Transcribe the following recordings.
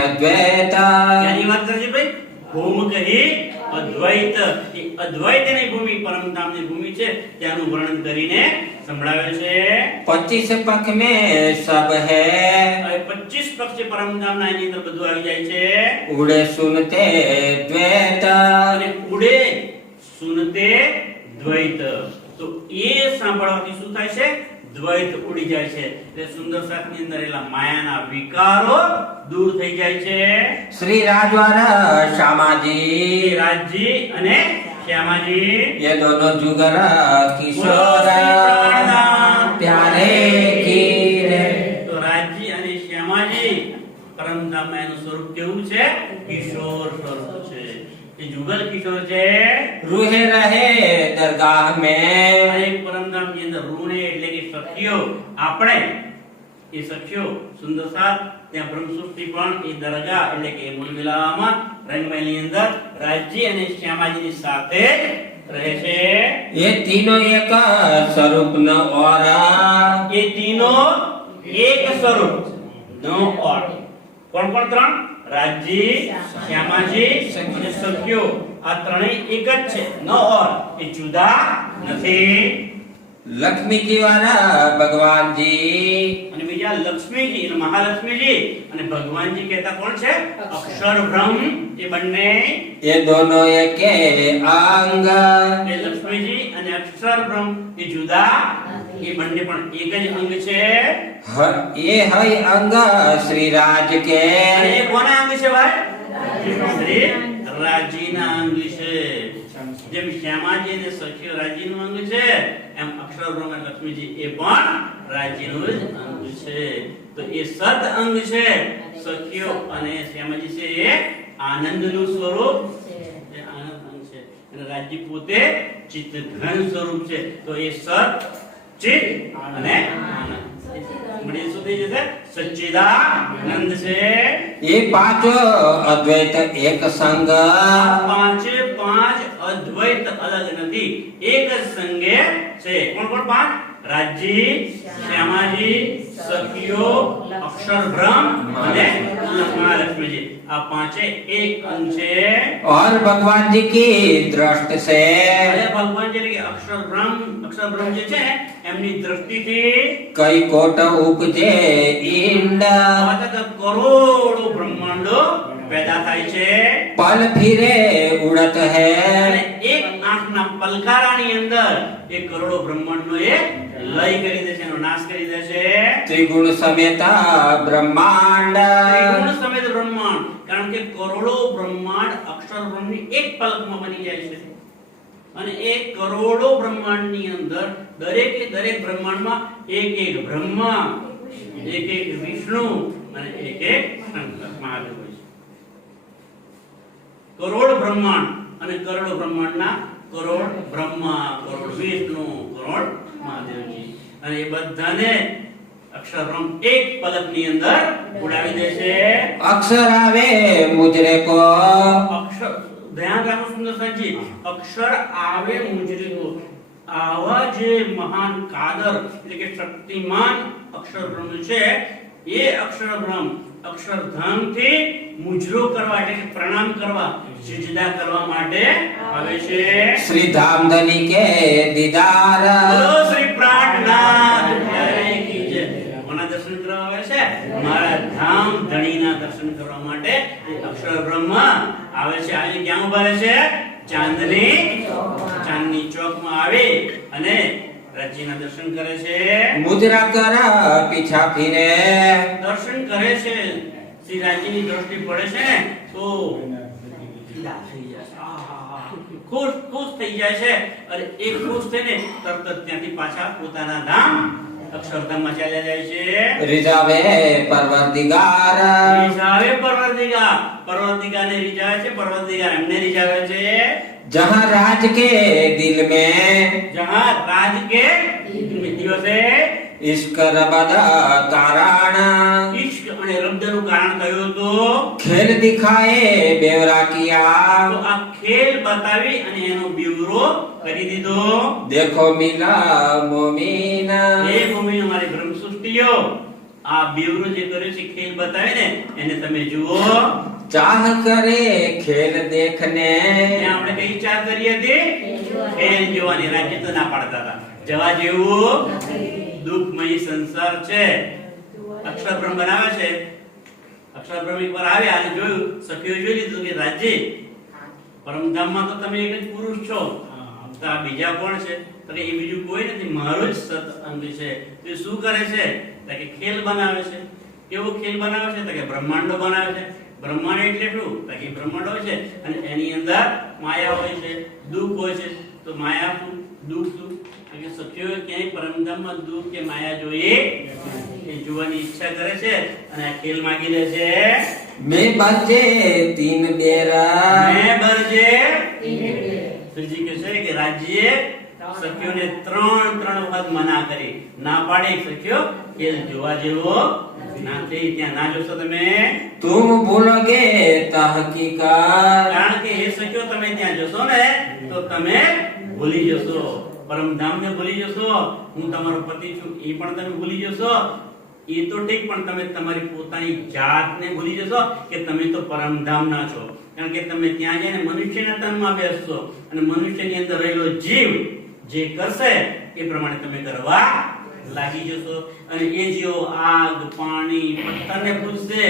અદ્વૈત ક્યાંની વાત કરે છે ભાઈ? ભૂમ કહી અદ્વૈત. એ અદ્વૈતની ભૂમિ પરમધામની ભૂમિ છે ત્યાંનું વર્ણન કરીને સંભળાવે છે. 25 પખ મે સબ હૈ, હવે 25 પક્ષ છે પરમધામના, એની અંદર બધું આવી જાય છે. ઉડે સુનતે દ્વૈત, અને ઉડે સુનતે દ્વૈત. તો એ સાંભળવાથી શું થાય છે? દ્વૈત ઉડી જાય છે. એટલે સુંદર સાતની અંદર એલા માયાના વિકારો દૂર થઈ જાય છે. શ્રી રાજવર શ્યામાજી, રાજજી અને શ્યામાજી ये दोनों जुगर किशोर प्यारे की रे. તો રાજજી અને શ્યામાજી પરમધામમાં એનું સ્વરૂપ કેવું છે? કિશોર સ્વરૂપ છે. એ જુગલ કિશોર છે. रूहे रहे दरगाह में, અને પરમધામની અંદર રૂણે એટલે કે સખીઓ, આપણે એ સખીઓ સુંદર સાત ત્યાં બ્રહ્મસૃષ્ટિ પણ એ દરગાહ એટલે કે મૂલવિલામાં રંગમહેલની અંદર રાજજી અને શ્યામાજીની સાથે રહે છે. ये तीनों एक स्वरूप न और એ તીનો એક સ્વરૂપ નો ઓર. કોણ કોણ? ત્રણ. રાજજી, શ્યામાજી અને સખીઓ. આ ત્રણેય એક જ છે, નો ઓર. એ જુદા નથી. लक्ष्मी जी वाला भगवान जी, અને બીજા લક્ષ્મીજી અને મહાલક્ષ્મીજી અને ભગવાનજી કહેતા કોણ છે? અક્ષર બ્રહ્મ. એ બંને ये दोनों एक अंग, એ લક્ષ્મીજી અને અક્ષર બ્રહ્મ એ જુદા, એ બંને પણ એક જ અંગ છે. ये है अंग श्री राज के, અને એ કોના અંગ છે ભાઈ? શ્રી રાજીના અંગ છે. જેમ શ્યામાજી અને સખીઓ રાજીનું અંગ છે, એમ અક્ષર બ્રહ્મ અને લક્ષ્મીજી એ પણ રાજીનું જ અંગ છે. તો એ સત અંગ છે. સખીઓ અને શ્યામાજી છે એ આનંદનું સ્વરૂપ, એ આનંદ અંગ છે. અને રાજી પોતે ચિત્ત ઘન સ્વરૂપ છે. તો એ સત, ચિત્ત અને આનંદ મળી શું થઈ જશે? સચ્ચિદાનંદ છે. ये पांचों अद्वैत एक संग, પાંચે પાંચ અદ્વૈત અલગ નથી, એક જ સંગે છે. કોણ કોણ પાંચ? રાજજી, શ્યામાજી, સખીઓ, અક્ષર બ્રહ્મ અને મહાલક્ષ્મીજી. આ પાંચે એક અંગ છે. और भगवान जी की दृष्टि से અને ભગવાન જે કે અક્ષર બ્રહ્મ જે છે ને, એમની દ્રષ્ટિથી कई कोट उपजे इंड, કરોડો બ્રહ્માંડો પેદા થાય છે. पल फिरे उड़त અને है, એક આંખના પલકારાની અંદર એ કરોડો બ્રહ્માંડનો એ લય કરી દે છે, એનો નાશ કરી દે છે. त्रिगुण समेत ब्रह्मांड, ત્રિગુણ સમેત બ્રહ્માંડ. કારણ કે કરોડો બ્રહ્માંડ અક્ષર બ્રહ્મની એક પલકમાં બની જાય છે. અને એ કરોડો બ્રહ્માંડની અંદર દરેકે દરેક બ્રહ્માંડમાં એક એક બ્રહ્મા, એક એક વિષ્ણુ અને એક એક શંકર મહાદેવ હોય છે. કરોડ બ્રહ્માંડ અને કરોડો બ્રહ્માંડના કરોડ બ્રહ્મા, કરોડ વિષ્ણુ, કરોડ મહાદેવજી. અને એ બધાને અક્ષર બ્રહ્મ એક પલકની અંદર ઉડાવી દે છે. अक्षर आवे मुजरे को, અક્ષર ધ્યાન રાખો સુંદર સાજી, અક્ષર આવે મુજરી કો. આવા આવા જે મહાન કાદર એટલે કે શક્તિમાન અક્ષર બ્રહ્મ છે એ અક્ષર બ્રહ્મ અક્ષરધામથી મુજરો કરવા એટલે કે પ્રણામ કરવા સિજદા કરવા માટે આવે છે. श्री धाम धनी के दीदार બોલો શ્રી પ્રાણનાથ પ્યારે કી જય. કોના દર્શન કરવા આવે છે? મારા ધામ ધણીના દર્શન કરવા માટે એ અક્ષર બ્રહ્મ આવે છે. આવીને ક્યાં ઉભા રહે છે? ચાંદની ચોકમાં આવી અને રાજીના દર્શન કરે છે. मुद्रा कर पीछा फिरे દર્શન કરે છે. શ્રી રાજીની દ્રષ્ટિ પડે છે ને તો ફિદા થઈ જાય છે. આહાહા. ખુશ થઈ જાય છે અને એ ખુશ થઈને તરત જ ત્યાંથી પાછા પોતાના ધામ અક્ષરધામમાં ચાલ્યા જાય છે. रिजावे परवरदिगार રીઝાવે પર્વતિગાને રીઝાવે છે. પર્વતિગાર એમને રીઝાવે છે. जहाँ राज के दिल में જહાં રાજ કે દિવસે इश्क रबद कारण ઈશ્ક અને રબ્દનું કારણ કયું હતું? खेल दिखाए बेवरा તો किया આ ખેલ બતાવી અને એનો બ્યુરો કરી દીધો. देखो मिला मोमीन એ ભૂમિનો મારી બ્રહ્મ સૃષ્ટિઓ આ બ્યુરો જે કર્યો છે ખેલ બતાવે ને એને તમે જુઓ. चाह करे खेल देखने ત્યાં આપણે કઈ ઈચ્છા કરી હતી? ખેલ જોવાની. રાજ્ય તો ના પાડતા હતા. જવા જેવું દુઃખમય સંસાર છે. અક્ષરબ્રહ્મ બનાવે છે. અક્ષરબ્રહ્મ એકવાર આવ્યા અને જોયું, સખીઓ જોઈ લીધું કે રાજ્ય પરમધામમાં તો તમે એક જ પુરુષ છો, તો આ બીજા કોણ છે? તો કે એ બીજું કોઈ નથી, મારો જ સત અંગ છે. તો એ શું કરે છે? તો કે ખેલ બનાવે છે. કેવો ખેલ બનાવે છે? તો કે બ્રહ્માંડો બનાવે છે. બ્રહ્માંડ એટલે શું? તો કે બ્રહ્માંડ હોય છે અને એની અંદર માયા હોય છે, દુઃખ હોય છે. તો માયા શું, દુઃખ શું? તો કે સખીઓ ક્યાંય પરમધામમાં દુઃખ કે માયા જોઈએ એ જોવાની ઈચ્છા કરે છે અને આ ખેલ માંગી લે છે. मैं बजे तीन बेरा મેં બરજે શ્રીજી કહે છે કે રાજ્યે સખીઓને ત્રણ વખત મના કરી, ના પાડી. સખીઓ ખેલ જોવા જેવો નથી, ત્યાં ના જોશો તમે. तुम भूलोगे तहकीकत કારણ કે એ સખીઓ તમે ત્યાં જશો ને તો તમે ભૂલી જશો, પરમધામને ભૂલી જશો. હું તમારો પતિ છું એ પણ તમે ભૂલી જશો. એ તો ઠીક, પણ તમે તમારી પોતાની જાતને ભૂલી જશો કે તમે તો પરમધામના છો. કારણ કે તમે ત્યાં જઈને મનુષ્યના તનમાં બેસશો અને મનુષ્યની અંદર રહેલો જીવ જે કરશે એ પ્રમાણે તમે કરવા લાગી જશો. અને એ જીવો આગ, પાણી, પથ્થરને પૂજશે,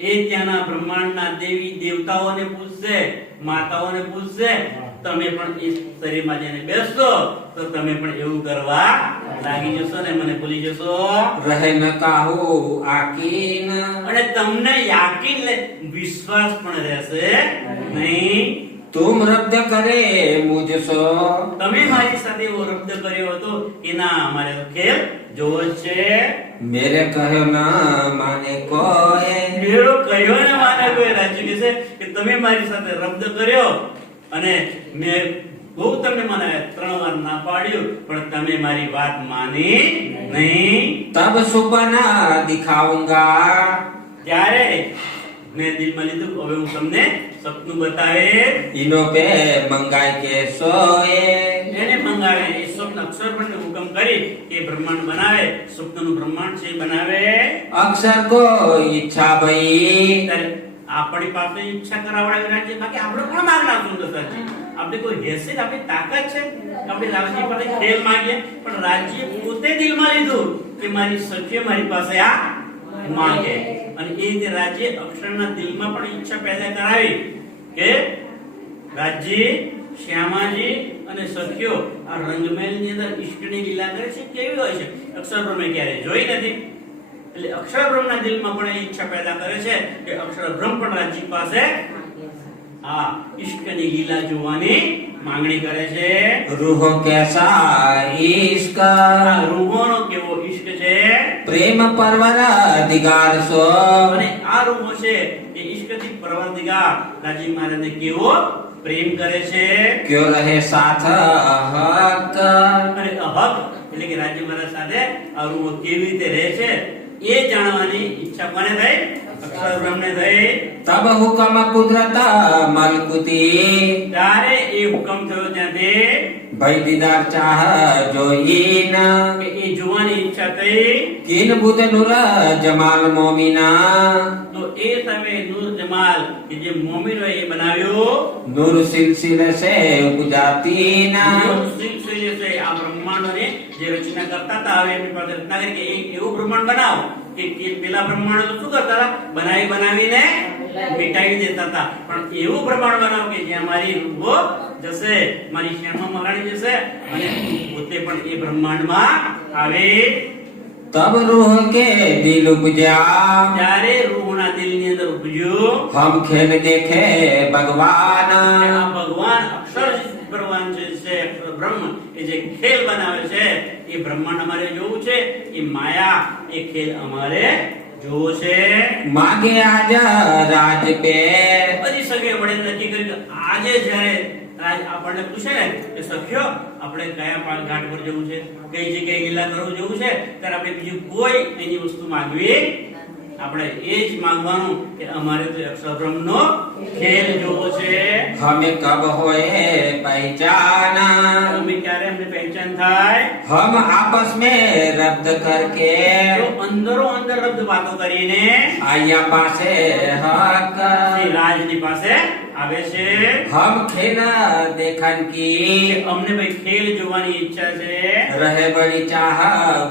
એ ત્યાંના બ્રહ્માંડના દેવી દેવતાઓને પૂજશે, માતાઓને પૂજશે. તમે પણ એ શરીરમાં જઈને બેસશો તો તમે પણ એવું કરવા લાગી જશો ને મને ભૂલી જશો. रहे न काहू आकीन અને તમને યાકીન વિશ્વાસ પણ રહેશે નહીં. तुम रद्द करे मुझसो તમે મારી સાથે એવો રબ્દ કર્યો હતો કે ના અમારે તો ખેલ જોવો જ છે. मेरे कहो न माने कोई મેળો કયો ને માને કોઈ. રાજ્ય કહે છે કે તમે મારી સાથે રબ્દ કર્યો અને મેં બહુ તમને મનાવ્યા, 3 વાર ના પાડ્યું, પણ તમે મારી વાત માની નહીં. तब सुपना दिखाऊंगा ત્યારે મેં દિલમાં લીધું, હવે હું તમને સપનું બતાવે. इनो पे मंगाई के सोए એને મંગાવે, એ સ્વપ્ન અક્ષરબ્રહ્મને હુકમ કરી કે બ્રહ્માંડ બનાવે, સ્વપ્નનું બ્રહ્માંડ છે એ બનાવે. अक्षर को इच्छा भई ત્યારે આપણી પાસે ઈચ્છા કરાવડાવી રાખીએ. બાકી આપણે કોણ માંગના સુંદર સાચી? આપણે કોઈ હેસિયત, આપણી તાકાત છે આપણે રાજ્ય પાસે ખેલ માંગીએ? પણ રાજ્ય પોતે દિલમાં લીધું કે મારી સખીઓ મારી પાસે આ માંગે. અને એ રીતે રાજ્ય અક્ષરના દિલમાં પણ ઈચ્છા પેદા કરાવી કે રાજ્ય, શ્યામાજી અને સખીઓ આ રંગમહેલની અંદર ઈશ્કની લીલા કરે છે. કેવી હોય છે? અક્ષરબ્રહ્મે ક્યારે જોઈ નથી. એટલે અક્ષરબ્રહ્મના દિલમાં પણ એ ઈચ્છા પેદા કરે છે કે અક્ષરબ્રહ્મ પણ રાજ્ય પાસે આ ઈશ્કની લીલા જોવાની માંગણી કરે છે. रूह कैसा इश्क આ રૂહોનો કેવો ઈશ્ક છે? प्रेम परवर दिगार सो અને આ રૂહો છે એ ઈશ્કથી પરવરદિગાર રાજી મહારાજને કેવો પ્રેમ કરે છે. क्यों रहे साथ हक અને અહક એટલે કે રાજ્ય મહારાજ સાથે આ રૂહો કેવી રીતે રહે છે એ જાણવાની ઈચ્છા કોને થઈ? અક્ષરબ્રહ્મને થઈ. तब हुक्म कुदरत मलकुती ત્યારે એ હુકમ થયો ત્યાંથી भई दीदार चाह जोईन કે એ જોવાની ઈચ્છા થઈ किन बुध नूर जमाल मोमिना તો એ સમયે નૂર જમાલ કે જે મોમિન હોય એ બનાવ્યો नूर सिलसिले से उपजातीना સિલસિલે સે આ બ્રહ્માંડોને જે રચના કરતા હતા હવે એમની પાસે રચના કરી કે એક એવું બ્રહ્માંડ બનાવો કે પેલા બ્રહ્માંડ તો શું કરતા હતા બનાવીને મિટાવી દેતા હતા પણ એવું બ્રહ્માંડ બનાવો કે જ્યાં મારી રૂહો જશે મારી શ્યામા મહારાણી જશે અને પોતે પણ એ બ્રહ્માંડમાં આવે तब रूह के दिल उपजा ત્યારે રૂહના દિલની અંદર ઉપજ્યો हम खेल देखे भगवान આ ભગવાન અક્ષર ભગવાન જે છે અક્ષર બ્રહ્મ એ જે ખેલ બનાવે છે એ બ્રહ્માંડ અમારે જોવું છે એ માયા એ ખેલ અમારે જોવો છે मागे आजा राज पे બધી સગે વડે નક્કી કર્યું કે આજે જ્યારે રાજ આપણને પૂછે ને કે સખ્યો આપણે કયા ઘાટ પર જવું છે કઈ જગ્યાએ લીલા કરવું જવું છે ત્યારે આપણે બીજું કોઈ એની વસ્તુ માંગવી આપણે એ જ માંગવાનું કે અમારે તો અક્ષરબ્રહ્મનો ખેલ જોવો છે हमें कब होए पहचाना અમે ક્યારે અમને પહેચાન થાય हम आपस में रब्द करके જો અંદરો અંદર રબ્દ વાતો કરીને आया पासे हक એ રાજની પાસે આવે છે हम खेला देखन की કે અમને ભાઈ ખેલ જોવાની ઈચ્છા છે रहे बड़ी चाह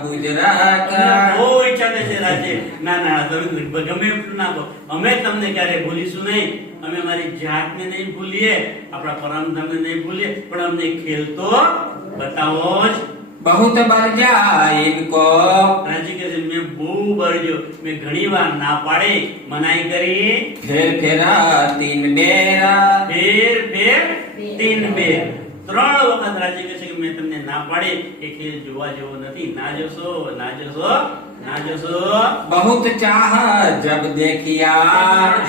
गुजरक બહુ ઈચ્છા થાય છે રાજે ના ના તમે ગમે એટલું ના કહો અમે તમને ક્યારે ભૂલીશું નહીં અમે અમારી જાતને નહીં ભૂલીએ આપણા પરમધામને નહીં ભૂલીએ પણ અમને ખેલ તો બતાવો જ बहुत बढ़ जाए इनको રાજી કહે છે મેં બહુ બળજો મેં ઘણી વાર ના પાડી મનાઈ કરી फिर फेरा तीन बेरा ફેર ફેર તીન બે ત્રણ વખત રાજી કહે છે કે મેં તમને ના પાડી કે ખેલ જોવા જેવો નથી ના જશો ના જશો ના જશો बहुत चाह जब देखिया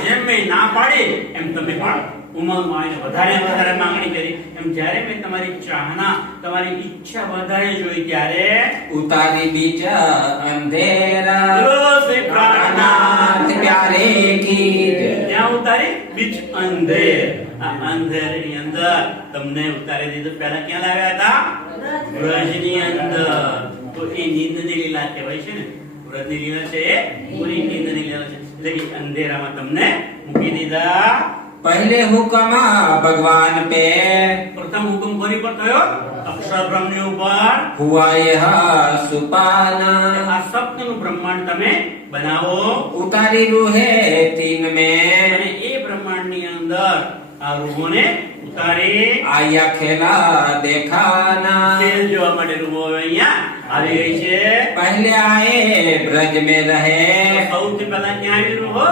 જેમ મેં ના પાડી એમ તમે પણ ઉમંગમાં આવીને વધારે વધારે માંગણી કરી એમ જ્યારે મેં તમારી ચાહના તમારી ઈચ્છા વધારે જોઈ ત્યારે उतारी बीच अंधेरा બોલો શ્રી પ્રાણનાથ प्यारे की ત્યાં ઉતારી બીચ અંધેર આ અંધેરની અંદર તમને ઉતારી દીધું પહેલા ક્યાં લાવ્યા હતા વ્રજની અંદર તો એ નીંદની લીલા કહેવાય છે ને વ્રજની લીલા છે એ પૂરી નીંદની લીલા છે એટલે કે અંધેરામાં તમને મૂકી દીધા पहले हुक्म भगवान पे પ્રથમ હુકમ કોની પર થયો અક્ષર બ્રહ્મની ઉપર हुआ यह सुपाना આ સપ્તનું બ્રહ્માંડ તમે બનાવો उतारी रूहे तीन અને में એ બ્રહ્માંડની અંદર આ રૂહોને ઉતારી आया खेला देखाना ખેલ જોવા માટે રૂહો અહીંયા આવી ગઈ છે पहले आए ब्रज में रहे સૌથી પહેલા ક્યાં આવી રૂહો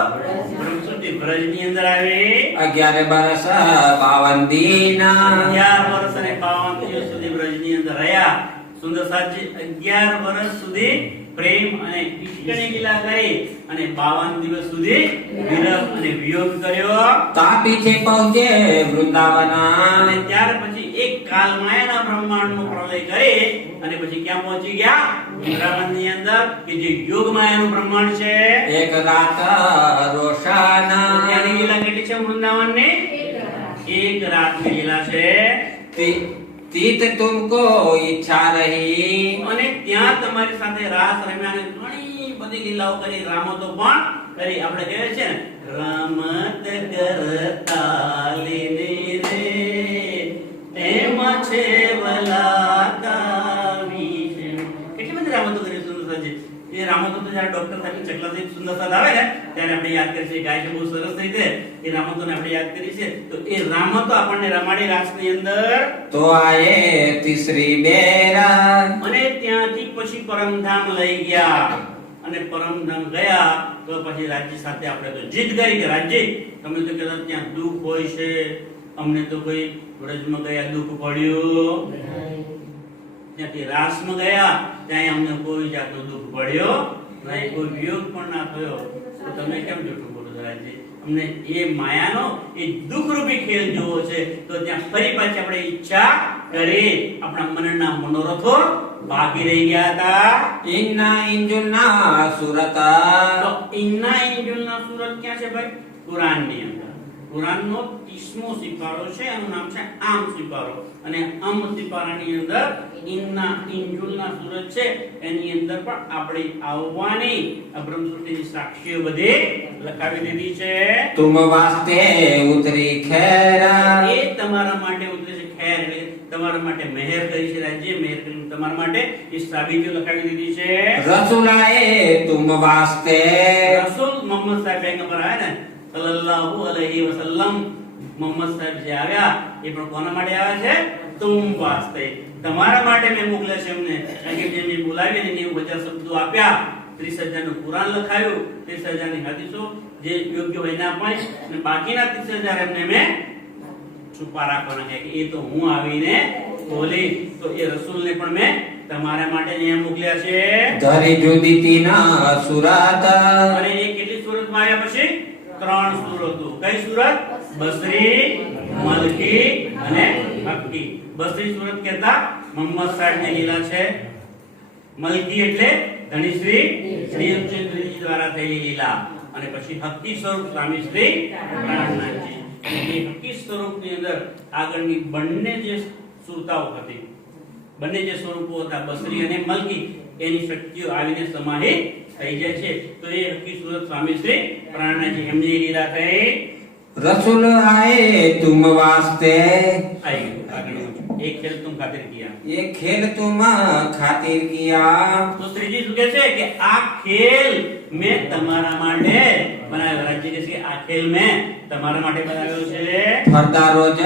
બ્રહ્મસુદ્ધિ બ્રજની અંદર આવી 11 बरस 52 दीना 11 વર્ષ અને 52 દિવસ સુધી બ્રજની અંદર રહ્યા સુંદર સાજી 11 વર્ષ સુધી પ્રેમ અને ઈશ્વરની લીલા કરી અને 52 દિવસ સુધી વિરહ અને વિયોગ કર્યો ता पीछे पहुंचे वृंदावना અને ત્યાર પછી એક કાલમાયાના બ્રહ્માંડનો પ્રલય કરી અને પછી ક્યાં પહોંચી ગયા વૃંદાવનની અંદર કે જે યોગ માયાનું બ્રહ્માંડ છે एक रात रोशाना ત્યાંની લીલા કેટલી છે વૃંદાવનની એક રાતની લીલા છે तीत तुमको इच्छा रही અને ત્યાં તમારી સાથે રાસ રમ્યા અને ઘણી બધી લીલાઓ કરી રામતો પણ કરી આપણે કહેવાય છે ને રમત કરતા લીને રે તેમાં છે વલાકાવી છે કેટલી બધી રામતો કરી સુંદરતાજી એ રામતો તો જ્યારે ડોક્ટર સાહેબ ચકલા સાહેબ સુંદરતા આવે ને ત્યારે આપણે યાદ કરીએ છીએ ગાય છે બહુ સરસ થઈ છે એ રામતોને આપણે યાદ કરીએ છીએ તો એ રામતો આપણને રમાડી રાસની અંદર तो आए तीसरी बेरा અને ત્યાંથી પછી પરમધામ લઈ ગયા અને પરમધામ ગયા તો પછી રાજ્ય સાથે આપણે તો જીત કરી કે રાજ્ય તમે તો કહેતા ત્યાં દુઃખ હોય છે અમને તો કોઈ વ્રજમાં ગયા દુઃખ પડ્યું ત્યાંથી રાસમાં ગયા ત્યાં અમને કોઈ જાતનું દુઃખ પડ્યો નહીં કોઈ વિયોગ પણ ના થયો તો તમે કેમ જૂઠું બોલો છો રાજ્ય અમને એ માયાનો એ દુઃખરૂપી ખેલ જોવો છે તો ત્યાં ફરી પાછી આપણે ઈચ્છા કરી આપણા મનના મનોરથો બાકી રહી ગયા હતા इन्ना इंजुना सुरता તો ઇન્ના ઇન્જુલના સુરત ક્યાં છે ભાઈ કુરાનની અંદર. કુરાનનો 30મો સિપારો છે, એનું નામ છે આમ સિપારો. અને આમ સિપારાની અંદર ઇન્જુલના સૂરત છે, એની અંદર પણ આપણે આવવાની બ્રહ્મસૃષ્ટિની સાક્ષીઓ બધી લખાવી દીધી છે. तुम वास्ते उतरी खैरा, એ તમારા માટે ઉતરે છે. ખેર એટલે તમારા માટે મહેર કરી છે રાજ્ય, મહેર કરીને તમારા માટે એ સાબિતીઓ લખાવી દીધી છે. रसूल आए तुम वास्ते, રસૂલ મોહમ્મદ સાહેબ પૈગંબર આયા ને સલ્લલ્લાહુ અલૈહિ વસલ્લમ, મોહમ્મદ સાહેબ જે આવ્યા એ પણ કોના માટે આવ્યા છે? તુમ વાસ્તે, તમારા માટે મેં મોકલ્યા છે એમને. કારણ કે જે મેં બોલાવીને 90,000 શબ્દો આપ્યા, 30,000 નું કુરાન લખાયું, 30,000 ની હદીસો જે યોગ્ય હોય ના પણ, અને બાકીના 30,000 એમને મેં છુપા રાખવાના છે કે એ તો હું આવીને બોલી. તો એ રસૂલને પણ મેં તમારા માટે અહીંયા મોકલ્યા છે. ધરી જુદીતી ના સુરાત, અને એ કેટલી સુરતમાં આવ્યા પછી? 3 સુરતો. કઈ સુરત? બસરી, મલકી અને હક્કી. બસરી સુરત કહેતા મોહમ્મદ સાહેબની લીલા છે. મલકી એટલે ધણીશ્રી શ્રીરામચંદ્રજી દ્વારા થયેલી લીલા. અને પછી હક્કી સ્વરૂપ સ્વામી શ્રી પ્રાણનાથજી. એ હક્કી સ્વરૂપની અંદર આગળની બંને જે સુરતાઓ હતી, બંને જે સ્વરૂપો હતા બસરી અને મલકી, એની શક્તિઓ આવીને સમાહિત થઈ જાય છે. તો એ હક્કી સ્વરૂપ સ્વામી શ્રી પ્રાણનાથજી એમની લીલા થઈ. रसूल आए तुम वास्ते, आई આગળ એક ખેલ તુમ ખાतिर किया. ये खेल तुम खातिर किया, તો ત્રીજી શું કહે છે કે આ ખેલ મેં તમારા માટે બનાવ્યો. રાજ્ય કહે છે કે આ ખેલ મેં તમારા માટે બનાવ્યો છે. फरदा रोज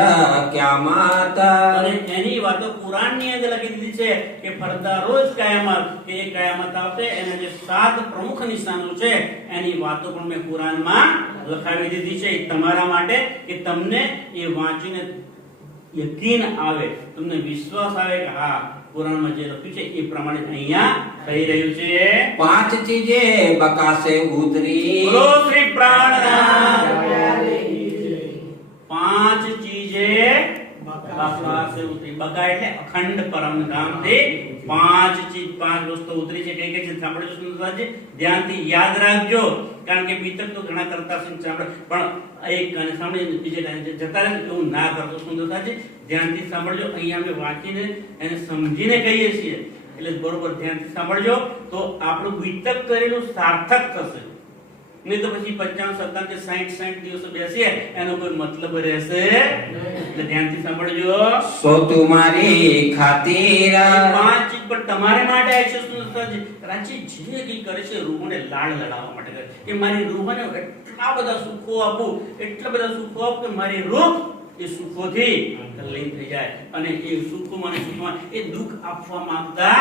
क्यामत, અને એની વાતો કુરાનની અંદર લખી દીધી છે કે ફરતા રોજ કયામત, કે એ કયામત આવશે એના જે 7 પ્રમુખ નિશાનો છે એની વાતો પણ મેં કુરાનમાં લખાવી દીધી છે તમારા માટે, કે તમને એ વાંચીને યકીન આવે, તમને વિશ્વાસ આવે કે હા કુરાનમાં જે લખ્યું છે એ પ્રમાણે અહીંયા થઈ રહ્યું છે. 5 चीजें बका से उतरी, બોલો શ્રી પ્રાણનાથ. 5 ચીજે બકા સે ઉતરી. બકા એટલે અખંડ પરમધામથી 5 ચીજ, 5 વસ્તુ ઉતરી છે. કઈ કઈ છે સાંભળજો સુંદરજી, ધ્યાનથી યાદ રાખજો. કારણ કે બીતક તો ઘણા કરતા છે સાંભળ, પણ એક કાને સાંભળીને બીજે કાને જતા રહે એવું ના કરતો. સુંદરજી ધ્યાનથી સાંભળજો. અહીંયા અમે વાંચીને એને સમજીને કહીએ છીએ, એટલે બરોબર ધ્યાનથી સાંભળજો તો આપણું બીતક કરેલું સાર્થક થશે. નહીં તો પછી 55, 57 કે 60 દિવસો બેસીએ એનો કોઈ મતલબ રહેશે. એટલે ધ્યાનથી સાંભળજો. सो तुम्हारी खातिर, 5 ચીજ પર તમારે માટે આવી છે. સુંદરજી રાજી જે કી કરે છે રૂહોને લાડ લડાવવા માટે કરે કે મારી રૂહને એટલા બધા સુખો આપું, એટલા બધા સુખો આપું કે મારી રૂહ એ સુખોથી તલ્લીન થઈ જાય. અને એ સુખોમાં અને સુખમાં એ દુઃખ આપવા માંગતા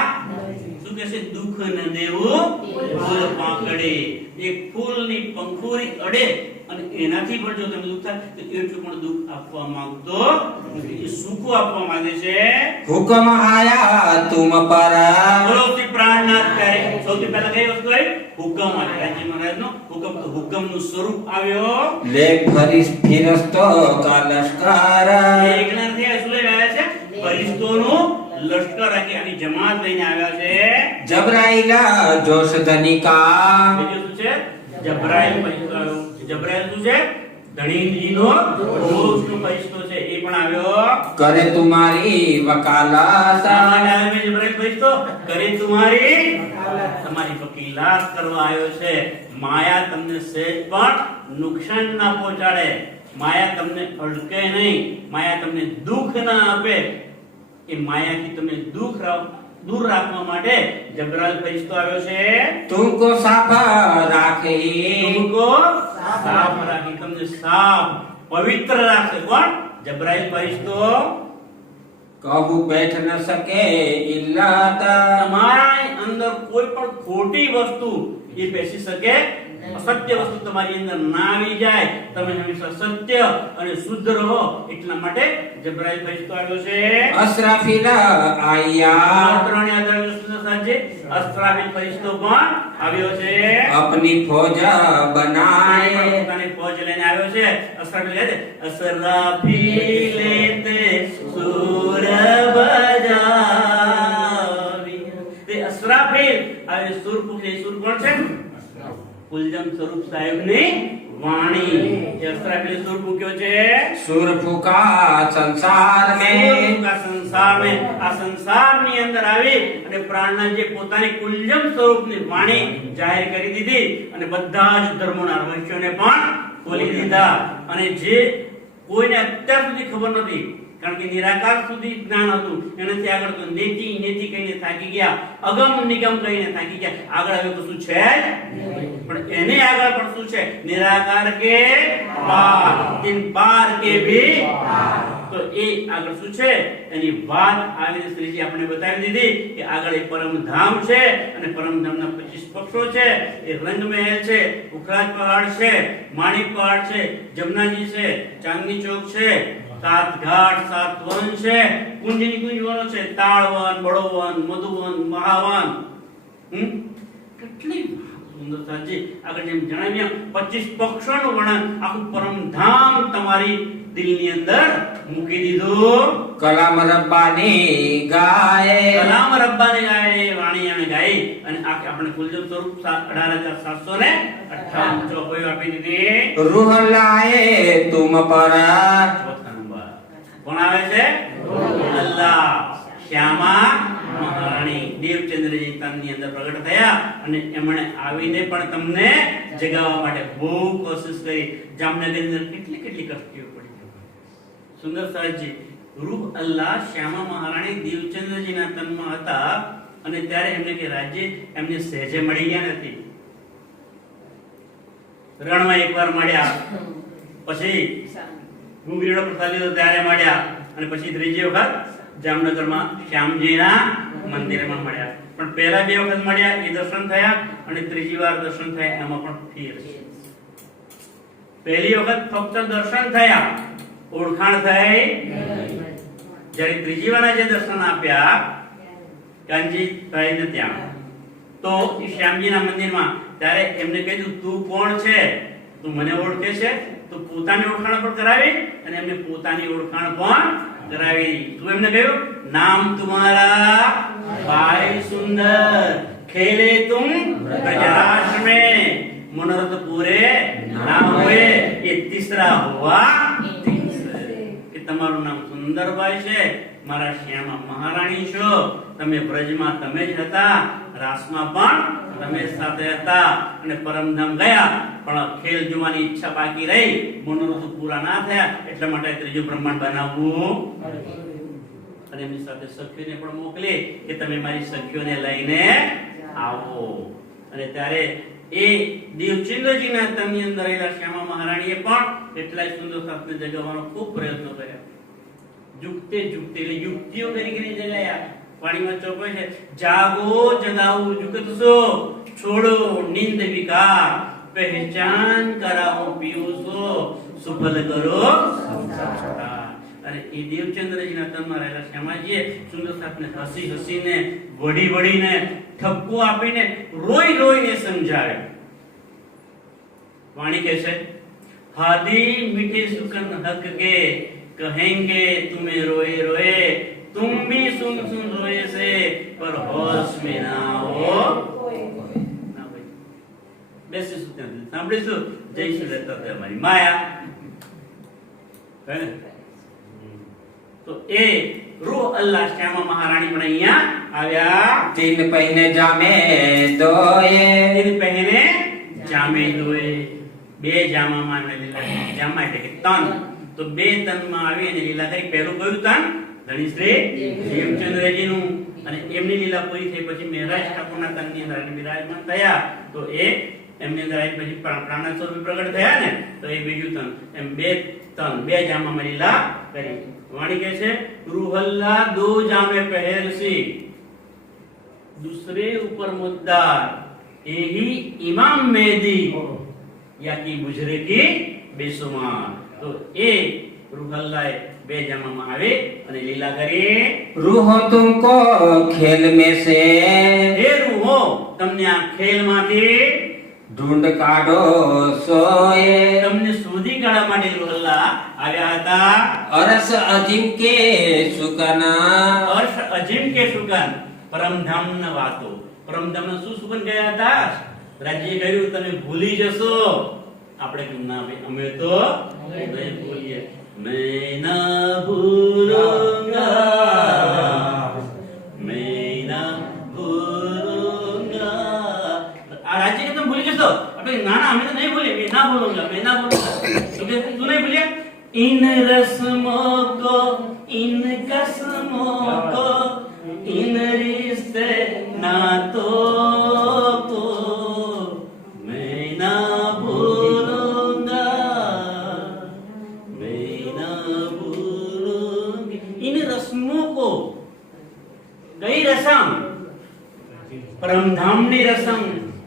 શું કહે છે? દુઃખ ન દેવું ફૂલ પાંખડે. એક ફૂલની પંખુરી અડે અને એનાથી પણ જો તમને દુઃખ થાય તો એટલું પણ દુઃખ આપવા માંગતો નથી. એ સુખો આપવા માંગે છે. हुक्म आया तुम पर, બોલો શ્રી પ્રાણનાથ કહે. સૌથી પહેલા કઈ વસ્તુ આવી? હુકમ આવ્યો. રાજ્ય મહારાજનો હુકમ. તો હુકમનું સ્વરૂપ આવ્યો. ले फिरस्तो का लश्कर, એકલા નથી આવ્યા. શું લઈને આવ્યા છે? ફરિશ્તોનું લશ્કર આખી આની જમાત લઈને આવ્યા છે. जबराइला जोश धनिका, બીજું શું છે? જબરાઈલ ફરિશ્તો આવ્યો. જબરાઈલ શું છે? ધણીજીનો ઘોષનો ફરિશ્તો છે, એ પણ આવ્યો. करे तुम्हारी वकालत, સામાન્ય આવે જબરાઈલ ફરિશ્તો કરે તમારી વકીલાત કરવા આવ્યો છે. માયા તમને સહેજ પણ નુકસાન ના પહોંચાડે, માયા તમને અડકે નહીં, માયા તમને દુઃખ ના આપે. એ માયાથી તમને દૂર રાખવા માટે જબરાઈલ ફરિશ્તો આવ્યો છે. तुमको साफा राखी, तुमको साफ રાખી, તમને સાફ પવિત્ર રાખશે. કોણ? જબરાઈલ ફરિશ્તો. कबू बैठ न सके इल्लत, તમારા અંદર કોઈ પણ ખોટી વસ્તુ એ બેસી શકે, અસત્ય વસ્તુ તમારી અંદર ના આવી જાય. તમે હંમેશા સત્ય અને શુદ્ધ રહો એટલા માટે જબરાઈલ ફરિશ્તો આવ્યો છે. अस्राफिल आया, ત્રણે આધારે સુંદરસાજી અસ્રાફીલ ફરિશ્તો પણ આવ્યો છે. अपनी फौज बनाए, પોતાની ફૌજ લઈને આવ્યો છે. અસ્રાફીલ કહે છે અસ્રાફીલે તે સૂર બજાવી. તે અસ્રાફીલ આવે સૂર પૂછે. સૂર કોણ છે? કુલજમ સ્વરૂપ સાહેબની વાણી એ અક્ષર આપેલી સુર ફૂક્યો છે सुर फूका संसार में સુર સંસાર में આ સંસારની અંદર આવી અને પ્રાણના જે પોતાની કુલ્યમ સ્વરૂપની વાણી જાહેર કરી દીધી અને બધા જ ધર્મોના રહસ્યોને પણ ખોલી દીધા અને જે કોઈને અત્યાર સુધી ખબર નથી કારણ કે નિરાકાર સુધી જ્ઞાન હતું એનાથી આગળ તો નેતિ નેતિ કહીને થાકી ગયા અગમ નિગમ કહીને થાકી ગયા આગળ હવે કશું છે પણ એને આગળ પણ શું છે નિરાકાર કે પાર તીન પાર કે ભી તો એ આગળ શું છે એની વાત આવીને શ્રીજી આપણે બતાવી દીધી કે આગળ એક પરમધામ છે અને પરમધામના 25 પક્ષો છે એ રંગમહેલ છે ઉખરાજ પહાડ છે માણિક પહાડ છે જમનાજી છે ચાંદની ચોક છે સાત ઘાટ સાત વન છે કુંજની કુંજ વનો છે તાળવન બળોવન મધુવન મહાવન કેટલી સુંદરતા છે આગળ જેમ જણાવ્યા 25 પક્ષોનું વર્ણન આખું પરમધામ તમારી દિલની અંદર મૂકી દીધું कलाम रब्बानी गाए કલામ રબ્બાને ગાય વાણી એને ગાઈ અને આપણે કુલજમ સ્વરૂપ 18,758 ચોપડીઓ આપી દીધી रूह लाए तुम पर ચોથા નંબર કોણ આવે છે અલ્લાહ શ્યામા મહારાણી દેવચંદ્રજી તનની અંદર પ્રગટ થયા અને એમણે આવીને પણ તમને જગાવવા માટે બહુ કોશિશ કરી જામનગરની અંદર કેટલી કષ્ટીઓ પડી સુંદર સાહેબજી રૂહ અલ્લાહ શ્યામા મહારાણી દેવચંદ્રજીના તનમાં હતા અને ત્યારે એમને કે રાજ્ય એમને સહેજે મળી ગયા નથી રણમાં એકવાર મળ્યા પછી ગુંગરીનો પ્રસાદ લીધો ત્યારે મળ્યા અને પછી ત્રીજી વખત જામનગરમાં શ્યામજીના મંદિરમાં મળ્યા પણ પહેલા બે વખત મળ્યા એ દર્શન થયા અને ત્રીજી વાર દર્શન થયા એમાં પણ ફેર છે પહેલી વખત ફક્ત દર્શન થયા ઓળખાણ થઈ જ્યારે ત્રીજી વાર જે દર્શન આપ્યા કાનજી ભાઈને ત્યાં તો શ્યામજીના મંદિરમાં ત્યારે એમને કહ્યું તું કોણ છે તું મને ઓળખે છે તો પોતાની ઓળખાણ પણ કરાવી અને એમને પોતાની ઓળખાણ પણ કરાવી તું એમને કહ્યું નામ तुम्हारा भाई सुंदर खेले तुम ब्रजराज में मनोरथ पूरे ना हुए ये तीसरा हुआ કે તમારું નામ સુંદરભાઈ છે મારા શ્યામા મહારાણી છો તમે બ્રજમાં તમે જ હતા રાસમાં પણ તમે સાથે હતા અને પરમધામ ગયા પણ ખેલ જોવાની ઈચ્છા બાકી રહી મનોરથ પૂરા ના થયા એટલા માટે ત્રીજું બ્રહ્માંડ બનાવવું અને એમની સાથે સખીઓને પણ મોકલી કે તમે મારી સખીઓને લઈને આવો અને ત્યારે એ દેવચંદ્રજીના તનની અંદર રહેલા શ્યામા મહારાણીએ પણ એટલા સુંદર સાથે જગાવવાનો ખૂબ પ્રયત્ન કર્યા યુક્તે યુક્તે એટલે યુક્તિઓ કરીને જગાયા પાણીમાં ચોપે છે જાગો જગાઓ યુક્ત સો છોડો નીંદ વિકાર પહેચાન કરાવો પીયુસો સુફલ કરો અને એ દેવચંદ્રજીના તનમાં રહેલા શ્યામાજીએ સુંદર સાથને હસી હસીને વડી વડીને ઠપકો આપીને રોઈ રોઈને સમજાવે વાણી કહે છે હાદી મીઠે સુકન હક કે कहेंगे तुम्हें रोए रोए तुम भी सुन सुन रोए से पर होश में ना हो ना भाई બેસી સુત્યા સાંભળીશું જય શ્રી દત્તા અમારી માયા હે તો એ રૂહ અલ્લાહ શ્યામા મહારાણી પણ અહીંયા આવ્યા तीन पहिने जामे दोए तीन પહેને જામે દોએ બે જામામાં લીલા જામા એટલે કે તન તો બે તનમાં આવી અને લીલા કરી પહેલું કયું તન ધણી શ્રી દેવચંદ્રજીનું અને એમની લીલા પૂરી થઈ પછી મહારાજ ઠાકોરના તનની અંદર બિરાજમાન થયા તો એ એમની અંદર આવી પછી પ્રાણ સ્વરૂપે પ્રગટ થયા ને તો એ બીજું તન એમ બે તન બે જામામાં લીલા કરી વાણી કહે છે રૂહલ્લા દો જામે પહેરસી दूसरे ऊपर मुद्दार यही इमाम मेहदी या की गुजरे की बेसुमार तो ए रूहल्लाए બે જામામાં આવે અને લીલા કરી रूह तुमको खेल में से હે રૂહો તમને આ ખેલમાંથી ढूंढ काढो सोए તમને શોધી કાઢવા માટે રૂહલ્લા આવ્યા હતા अरस अजिम के सुकना અર્શ અજીમ કે સુગન પરમધામના વાતો પરમધામના શું સુગન ગયા હતા રાજ્ય કહ્યું તમે ભૂલી જશો આપણે કેમ ના ભાઈ અમે તો નહીં ભૂલીએ मैं न भूलूंगा मैं न भूलूंगा આ રાજ્ય તમે ભૂલી જશો આપણે ના ના અમે તો નહીં ભૂલીએ मैं ना भूलूंगा तो તું નહીં ભૂલ્યા इन रस्मों को इन कसमों को इन रिश्ते नातों को मैं ना कई रसम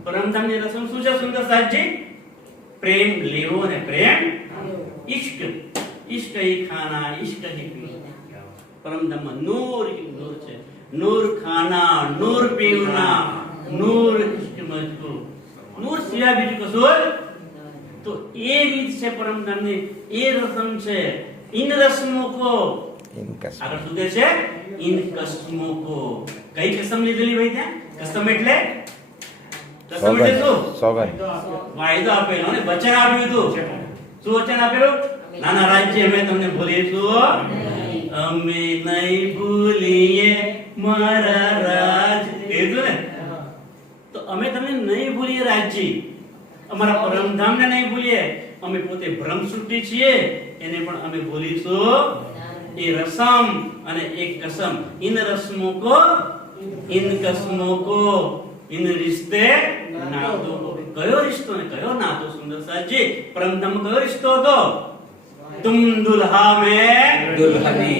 परमधामनी रसम શું છે સુંદર સાહેબજી પ્રેમ લેવો ને પ્રેમ इश्क इश्क ही खाना इश्क ही पीना परमधाम नूर ही नूर છે नूर खाना नूर पीना नूर इश्क मजको नूर सिवा બીજું કશું તો એ રીત છે પરમધામની એ રસમ છે इन रस्मों को આગળ શું કહે છે इन कस्मों को કઈ કસમ લીધેલી ભાઈ ત્યાં કસમ એટલે સોગંદ વાયદો આપેલો ને વચન આપ્યું હતું શું વચન આપેલું નાના રાજ્ય અમે તમને ભૂલીશું અમે નહીં ભૂલીએ મારા રાજ કીધું ને તો અમે તમને નહીં ભૂલીએ રાજ્ય અમારા પરમધામને નહીં ભૂલીએ અમે પોતે ભ્રમસુટી છીએ એને પણ અમે ભૂલીશું એ રસમ અને એક કસમ इन रस्मों को इन कसमों को इन रिश्ते नातों को कयो रिश्तो ने कयो नातो सुंदर साजी परमधाम कयो रिश्तो હતો तुम दुल्हा में दुल्हनी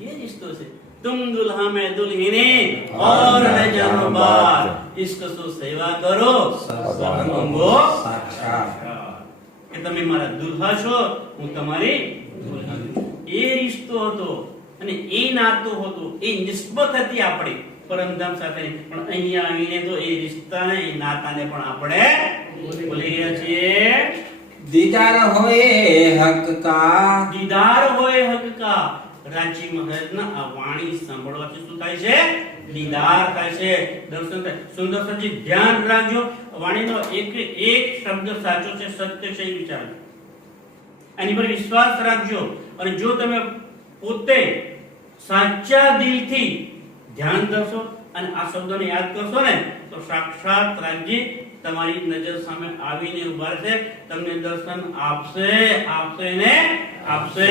ये रिश्तो से तुम दुल्हा में दुल्हनी और है जनबार इसको सो सेवा करो सगंगो साक्षात કે તમે મારા દુલ્હા છો હું તમારી દુલ્હન એ રિશ્તો હતો અને એ નાતો હતો એ નિસ્બત હતી આપણી પરમધામ સાથે પણ અહીંયા આવીને તો એ રિશ્તાને એ નાતાને પણ આપણે ભૂલી ગયા છીએ दीदार होए हक का દીદાર હોય હક કા રાજી મહારાજના આ વાણી સાંભળવાથી શું થાય છે દીદાર થાય છે દર્શન થાય સુંદર સજી ધ્યાન રાખજો વાણીનો એક એક શબ્દ સાચો છે સત્ય છે વિચાર એની પર વિશ્વાસ રાખજો અને જો તમે પોતે સાચા દિલથી ધ્યાન કરશો અને આ શબ્દોને યાદ કરશો ને તો સાક્ષાત રાજજી તમારી નજર સામે આવીને ઉભા છે તમને દર્શન આપશે આપશે ને આપશે